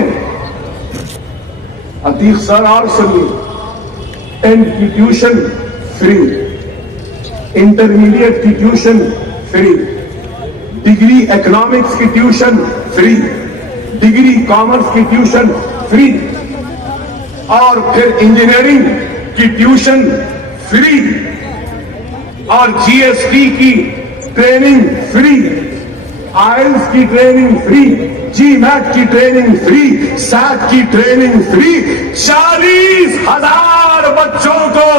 अतीक सर, और सुनिए, एंड की ट्यूशन फ्री, इंटरमीडिएट की ट्यूशन फ्री, डिग्री इकोनॉमिक्स की ट्यूशन फ्री, डिग्री कॉमर्स की ट्यूशन फ्री, और फिर इंजीनियरिंग की ट्यूशन फ्री, और जीएसटी की ट्रेनिंग फ्री, आईएलटीएस की ट्रेनिंग फ्री, जीमैट की ट्रेनिंग फ्री, सैट की ट्रेनिंग फ्री। 40,000 बच्चों को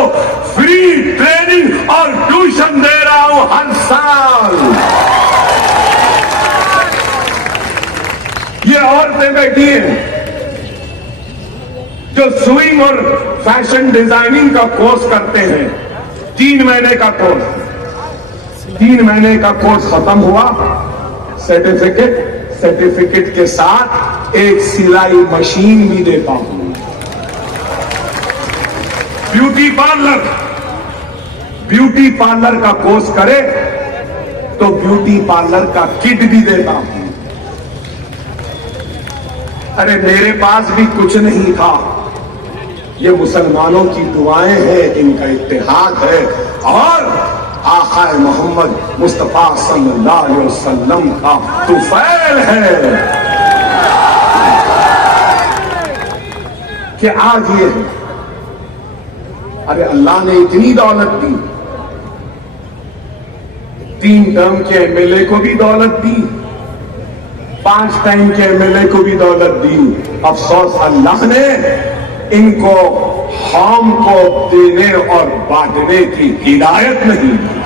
फ्री ट्रेनिंग और ट्यूशन दे रहा हूं हर साल। ये औरतें बैठी हैं जो सुइंग और फैशन डिजाइनिंग का कोर्स करते हैं, 3 महीने का कोर्स। 3 महीने का कोर्स खत्म हुआ, सर्टिफिकेट के साथ एक सिलाई मशीन भी देता हूं। ब्यूटी पार्लर का कोर्स करे तो ब्यूटी पार्लर का किट भी देता हूं। अरे मेरे पास भी कुछ नहीं था, ये मुसलमानों की दुआएं हैं, इनका इत्तेहाद है, और आका मोहम्मद मुस्तफा सल्लल्लाहु अलैहि वसल्लम का तुफैल है कि आज ये है। अरे अल्लाह ने इतनी दौलत दी, 3 टर्म के एमएलए को भी दौलत दी, 5 टाइम के एमएलए को भी दौलत दी। अफसोस अल्लाह ने इनको हम को देने और बांटने की हिदायत नहीं दी।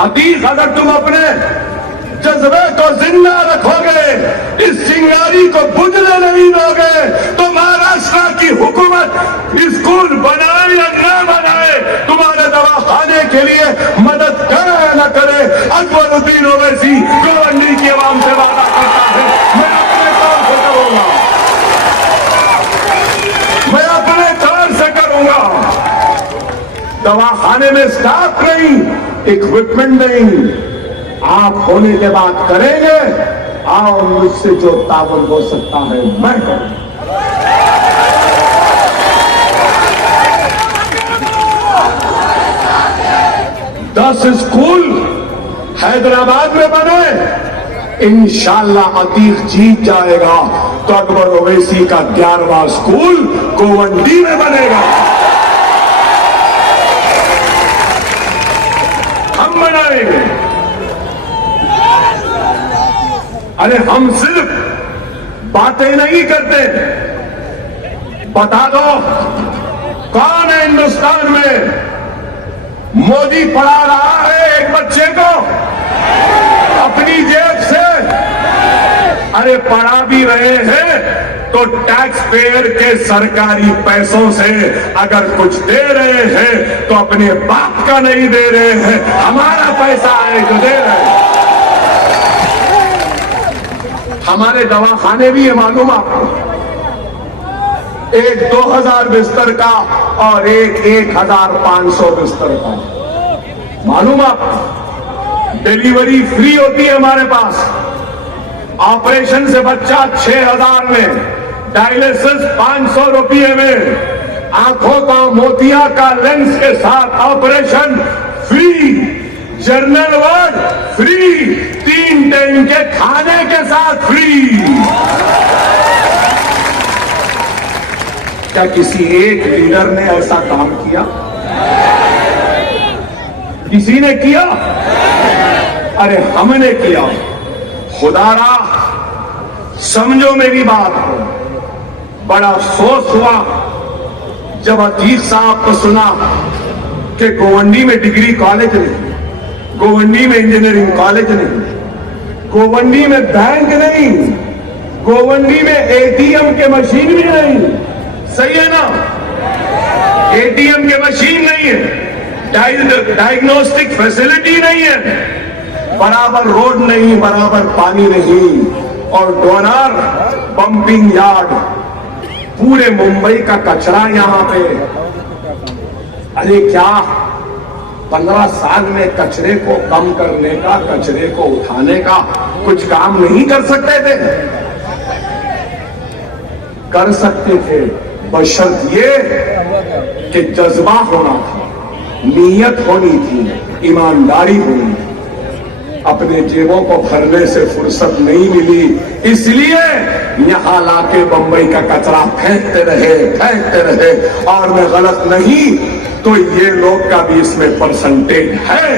अतीक अगर तुम अपने जज्बे को जिंदा रखोगे, इस चिंगारी को बुझने नहीं दोगे, तो महाराष्ट्र की हुकूमत स्कूल बनाए या न बनाए, तुम्हारे दवाखाने के लिए मदद करे या न करे, अकबरुद्दीन ओवैसी गोवंडी की आवाम से वादा करता है, मैं अपने तौर से करूंगा, मैं अपने तौर से करूंगा। दवाखाने में स्टाफ नहीं, इक्विपमेंट नहीं, आप होने के बाद करेंगे, आओ मुझसे जो ताबन हो सकता है मैं करूंगा। 10 स्कूल हैदराबाद में बने, इंशाअल्लाह अतीक जीत जाएगा तो अकबर ओवैसी का 11वां स्कूल गोवंडी में बनेगा। हम बनाएंगे। अरे हम सिर्फ बातें नहीं करते, बता दो कौन है हिंदुस्तान में मोदी पढ़ा रहा है एक बच्चे को अपनी जेब से? अरे पढ़ा भी रहे हैं तो टैक्स पेयर के सरकारी पैसों से, अगर कुछ दे रहे हैं तो अपने बाप का नहीं दे रहे हैं, हमारा पैसा है तो दे रहे हैं। हमारे दवाखाने भी है, मालूम आपको, एक 2000 बिस्तर का और एक 1500 बिस्तर का, मालूम आपको। डिलीवरी फ्री होती है हमारे पास, ऑपरेशन से बच्चा 6000 में, डायलिसिस 500 रुपये में, आंखों का मोतिया का लेंस के साथ operation free, general ward free, 3 time के खाने के साथ फ्री। क्या किसी एक लीडर ने ऐसा काम किया? किसी ने किया? अरे हमने किया। खुदारा समझो मेरी बात को, बड़ा अफसोस हुआ जब अतीक साहब को सुना कि गोवंडी में डिग्री कॉलेज नहीं, गोवंडी में इंजीनियरिंग कॉलेज नहीं, गोवंडी में बैंक नहीं, गोवंडी में एटीएम के मशीन भी नहीं। सही है ना? एटीएम के मशीन नहीं है, डायग्नोस्टिक फैसिलिटी नहीं है, बराबर रोड नहीं, बराबर पानी नहीं, और डोनर पंपिंग यार्ड, पूरे मुंबई का कचरा यहां पे। अरे क्या 15 साल में कचरे को कम करने का, कचरे को उठाने का कुछ काम नहीं कर सकते थे? कर सकते थे, बशर्त ये कि जज्बा होना था, नीयत होनी थी, ईमानदारी होनी थी। अपने जेबों को भरने से फुर्सत नहीं मिली, इसलिए यहां लाके बंबई का कचरा फेंकते रहे। और मैं गलत नहीं तो ये लोग का भी इसमें परसेंटेज है।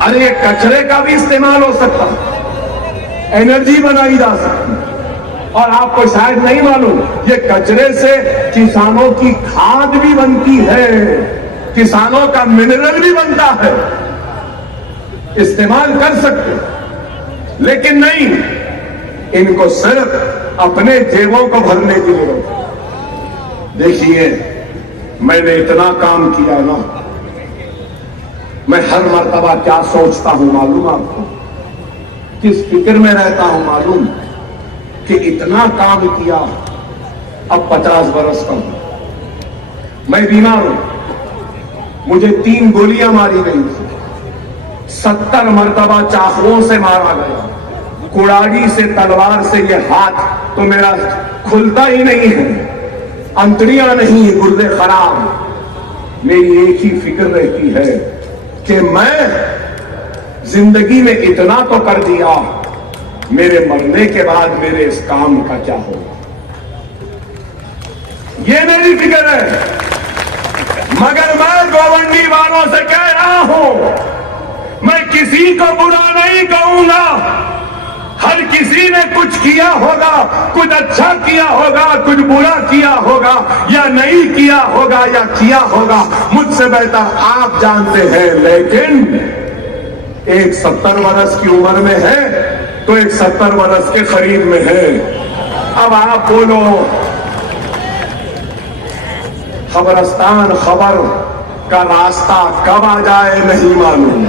अरे कचरे का भी इस्तेमाल हो सकता, एनर्जी बनाई जा सकती। और आपको शायद नहीं मालूम, ये कचरे से किसानों की खाद भी बनती है, किसानों का मिनरल भी बनता है, इस्तेमाल कर सकते। लेकिन नहीं, इनको सिर्फ अपने जेबों को भरने की जरूरत है। देखिए, मैंने इतना काम किया ना, मैं हर मर्तबा क्या सोचता हूं मालूम आपको, किस फिक्र में रहता हूं मालूम, कि इतना काम किया, अब 50 बरस का हूं, मैं बीमार हूं, मुझे 3 गोलियां मारी गई थी, 70 मर्तबा चाकुओं से मारा गया, कुड़ाड़ी से, तलवार से ये हाथ तो मेरा खुलता ही नहीं है, अंतड़ियां नहीं है, गुर्दे खराब। मेरी एक ही फिक्र रहती है कि मैं जिंदगी में इतना तो कर दिया, मेरे मरने के बाद मेरे इस काम का क्या होगा, ये मेरी फिक्र है। मगर मैं गोवंडी वालों से कह रहा हूं, मैं किसी को बुरा नहीं कहूंगा, हर किसी ने कुछ किया होगा, कुछ अच्छा किया होगा, कुछ बुरा किया होगा, ये या नहीं किया होगा या किया होगा, मुझसे बेहतर आप जानते हैं। लेकिन एक 70 वर्ष की उम्र में है तो एक 70 वर्ष के करीब में है। अब आप बोलो, खबरस्तान खबर का रास्ता कब आ जाए नहीं मालूम।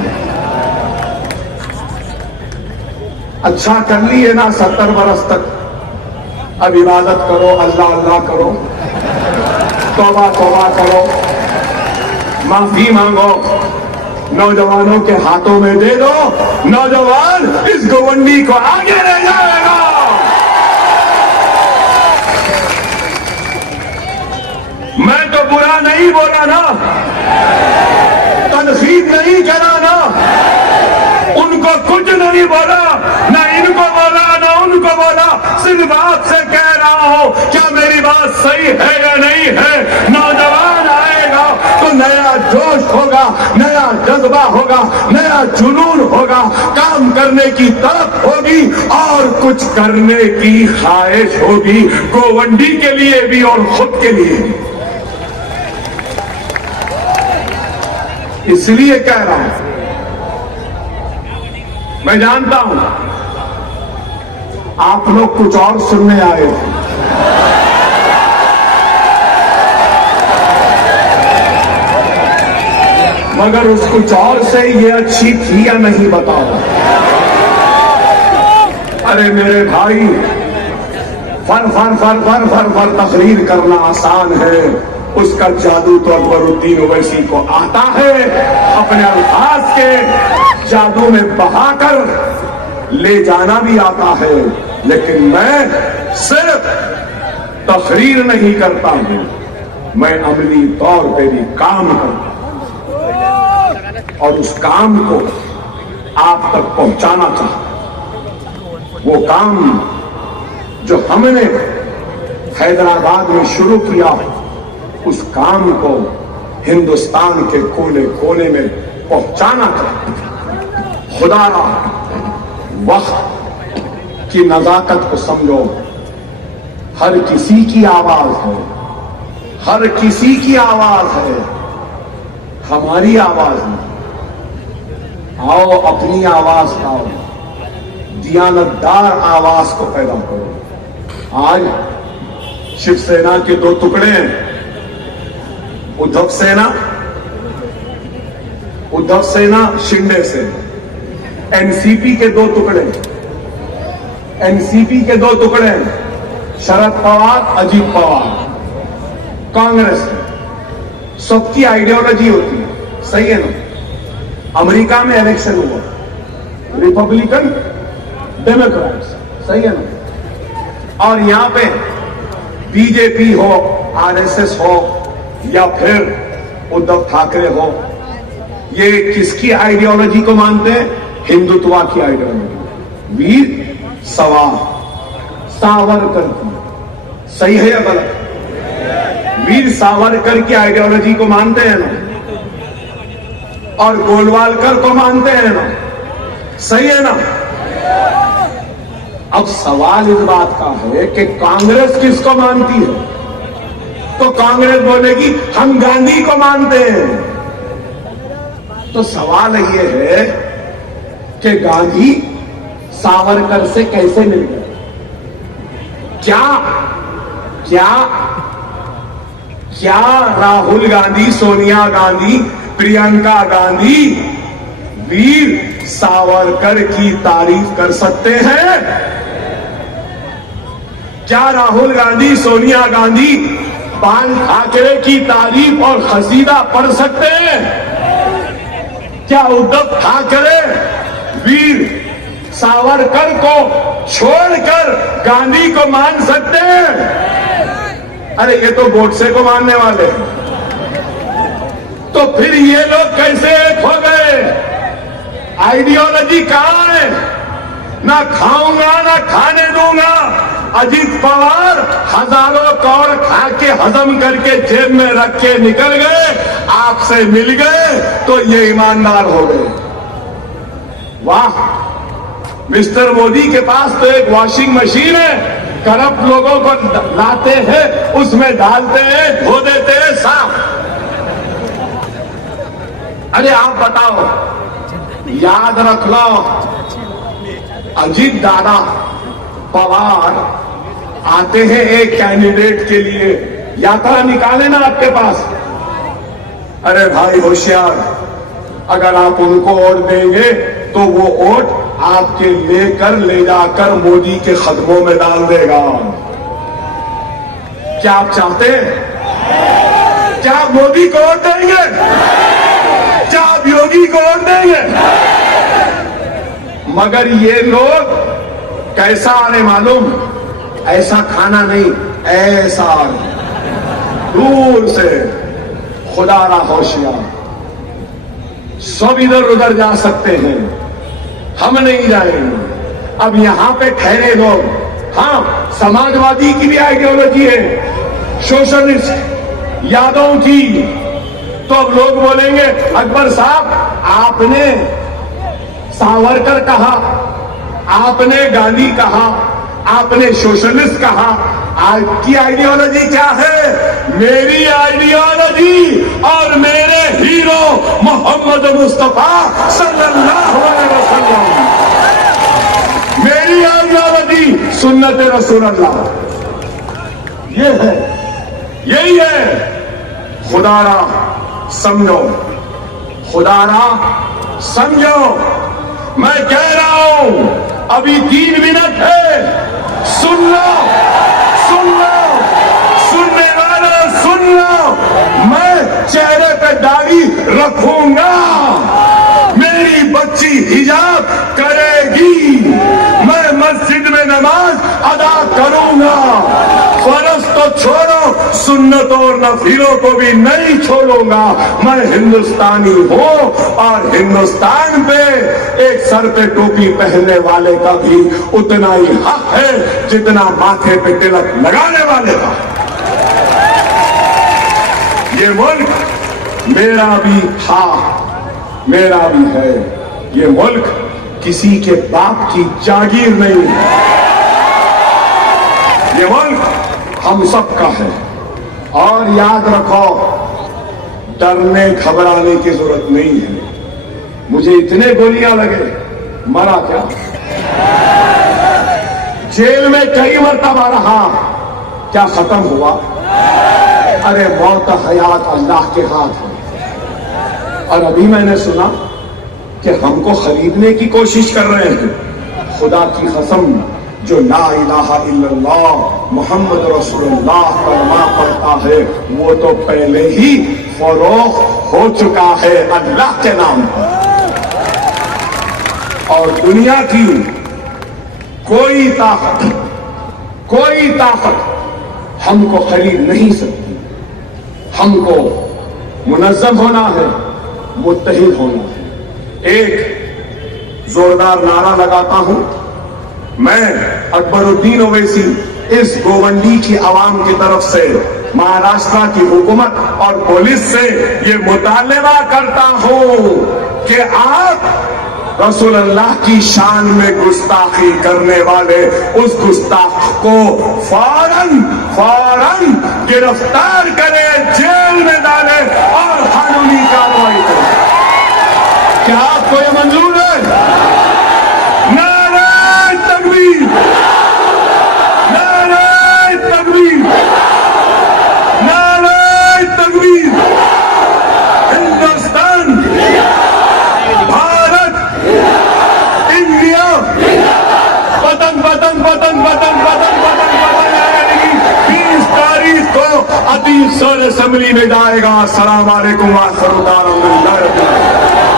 अच्छा कर लिए ना 70 वर्ष तक, अब इबादत करो, अल्लाह अल्लाह करो, तौबा तौबा करो, माफी मांगो, नौजवानों के हाथों में दे दो, नौजवान इस गवंडी को आगे ले जाएगा। मैं तो बुरा नहीं बोला ना, तनकीद नहीं करा ना, उनको कुछ नहीं बोला, ना इनको बोला ना उनको बोला, सिर्फ आपसे कह रहा हूं क्या मेरी बात सही है या नहीं है। नौजवान आएगा तो नया जोश होगा, नया जज्बा होगा, नया जुनून होगा, काम करने की तरफ होगी और कुछ करने की ख्वाहिश होगी, गोवंडी के लिए भी और खुद के लिए भी। इसलिए कह रहा हूं, मैं जानता हूं आप लोग कुछ और सुनने आए थे, मगर उस कुछ और से ये अच्छी थी या नहीं बताओ। अरे मेरे भाई, फर फर फर फर फर फर तकरीर करना आसान है, उसका जादू तो अकबरुद्दीन ओवैसी को आता है, अपने अल्फाज के जादू में बहाकर ले जाना भी आता है। लेकिन मैं सिर्फ तकरीर नहीं करता हूं, मैं अमली तौर पे भी काम करता हूं और उस काम को आप तक पहुंचाना चाहता। वो काम जो हमने हैदराबाद में शुरू किया, उस काम को हिंदुस्तान के कोने कोने में पहुंचाना चाहता। खुदा वक्त की नजाकत को समझो, हर किसी की आवाज है, हर किसी की आवाज है, हमारी आवाज नहीं। आओ अपनी आवाज लाओ, दियानतदार आवाज को पैदा करो। आज शिवसेना के दो टुकड़े हैं, उद्धव सेना शिंदे से, एनसीपी के दो टुकड़े, एनसीपी के दो टुकड़े हैं, शरद पवार अजीत पवार। कांग्रेस सबकी आइडियोलॉजी होती है, सही है ना। अमेरिका में इलेक्शन हुआ, रिपब्लिकन डेमोक्रेट्स, सही है ना। और यहां पे बीजेपी हो, आरएसएस हो या फिर उद्धव ठाकरे हो, ये किसकी आइडियोलॉजी को मानते हैं? हिंदुत्व की आइडियोलॉजी। वीर सावरकर की, सही है या गलत? वीर सावरकर की आइडियोलॉजी को मानते हैं ना, और गोलवालकर को मानते हैं ना, सही है ना। अब सवाल इस बात का है कि कांग्रेस किसको मानती है? तो कांग्रेस बोलेगी हम गांधी को मानते हैं। तो सवाल ये है कि गांधी सावरकर से कैसे मिल गए? क्या क्या क्या राहुल गांधी, सोनिया गांधी, प्रियंका गांधी वीर सावरकर की तारीफ कर सकते हैं? क्या राहुल गांधी, सोनिया गांधी बाल ठाकरे की तारीफ और खसीदा पढ़ सकते हैं? क्या उद्धव ठाकरे वीर सावरकर को छोड़कर गांधी को मान सकते हैं? अरे ये तो गोडसे को मानने वाले हैं। तो फिर ये लोग कैसे एक हो गए? आइडियोलॉजी कहां है? ना खाऊंगा ना खाने दूंगा। अजीत पवार हजारों करोड़ खा के हजम करके जेब में रख के निकल गए, आपसे मिल गए तो ये ईमानदार हो गए। वाह, मिस्टर मोदी के पास तो एक वॉशिंग मशीन है, करप्ट लोगों को लाते हैं, उसमें डालते हैं, धो देते हैं साफ। अरे आप बताओ, याद रख लो, अजीत दादा पवार आते हैं एक कैंडिडेट के लिए, यात्रा निकाले ना आपके पास। अरे भाई होशियार, अगर आप उनको वोट देंगे तो वो वोट आपके लेकर ले जाकर मोदी के कदमों में डाल देगा। क्या आप चाहते हैं? क्या आप मोदी को वोट देंगे? क्या आप योगी को वोट देंगे? मगर ये लोग कैसा आ रहे मालूम? ऐसा खाना नहीं, ऐसा दूर से, खुदारा होशियार। सब इधर उधर जा सकते हैं, हम नहीं जाएंगे। अब यहां पे ठहरे लोग, हाँ समाजवादी की भी आइडियोलॉजी है, सोशलिस्ट यादव की, तो अब लोग बोलेंगे अकबर साहब आपने सावरकर कहा, आपने गांधी कहा, आपने सोशलिस्ट कहा, आपकी आइडियोलॉजी क्या है? मेरी आइडियोलॉजी और मेरे हीरो मोहम्मद मुस्तफा सल्लल्लाहु अलैहि वसल्लम, मेरी आइडियोलॉजी सुन्नत रसूल अल्लाह, ये है, यही है। खुदारा समझो, खुदारा समझो, मैं कह रहा हूं अभी 3 मिनट है, सुन लो, सुन लो, सुनने वाले सुन लो। मैं चेहरे पे दाढ़ी रखूंगा, मेरी बच्ची हिजाब करेगी, मैं मस्जिद में नमाज अदा करूंगा। फर्ज तो छोड़ो, सुन्नत और नफिलों को भी नहीं छोड़ूंगा। मैं हिंदुस्तानी हूं और हिंदुस्तान पे एक सर पे टोपी पहनने वाले का भी उतना ही हक है जितना माथे पे तिलक लगाने वाले का। ये मुल्क मेरा भी था, मेरा भी है। ये मुल्क किसी के बाप की जागीर नहीं है, ये मुल्क हम सब का है। और याद रखो, डरने घबराने की जरूरत नहीं है। मुझे इतने गोलियां लगे, मरा क्या? जेल में कई मरतबा रहा, क्या खत्म हुआ? अरे मौत हयात अल्लाह के हाथ है। और अभी मैंने सुना कि हमको खरीदने की कोशिश कर रहे हैं। खुदा की कसम, जो ला इलाहा इल्लल्लाह मुहम्मद रसूलुल्लाह कलमा पढ़ता है वो तो पहले ही फरोख्त हो चुका है अल्लाह के नाम पर। और दुनिया की कोई ताकत हमको खरीद नहीं सकती। हमको मुनज़्ज़म होना है, मुत्तहिद होना है। एक जोरदार नारा लगाता हूं मैं, अकबरुद्दीन ओवैसी, इस गोवंडी की आवाम की तरफ से महाराष्ट्र की हुकूमत और पुलिस से ये मुतालबा करता हूं कि आप रसूल अल्लाह की शान में गुस्ताखी करने वाले उस गुस्ताख को फौरन गिरफ्तार करें, जेल में डालें और कानूनी कार्रवाई करें। क्या आपको ये मंजूर है? नारे तकबीर, नारे तकबीर, नारे तकबीर। हिंदुस्तान, भारत, इंडिया, पतंग पतंग पतंग पतंग पतंग पतंग पतंग आएगी। 20 तारीख को अतीक सर असेंबली में जाएगा। अस्सलाम वालेकुम व रहमतुल्लाहि व बरकातहू।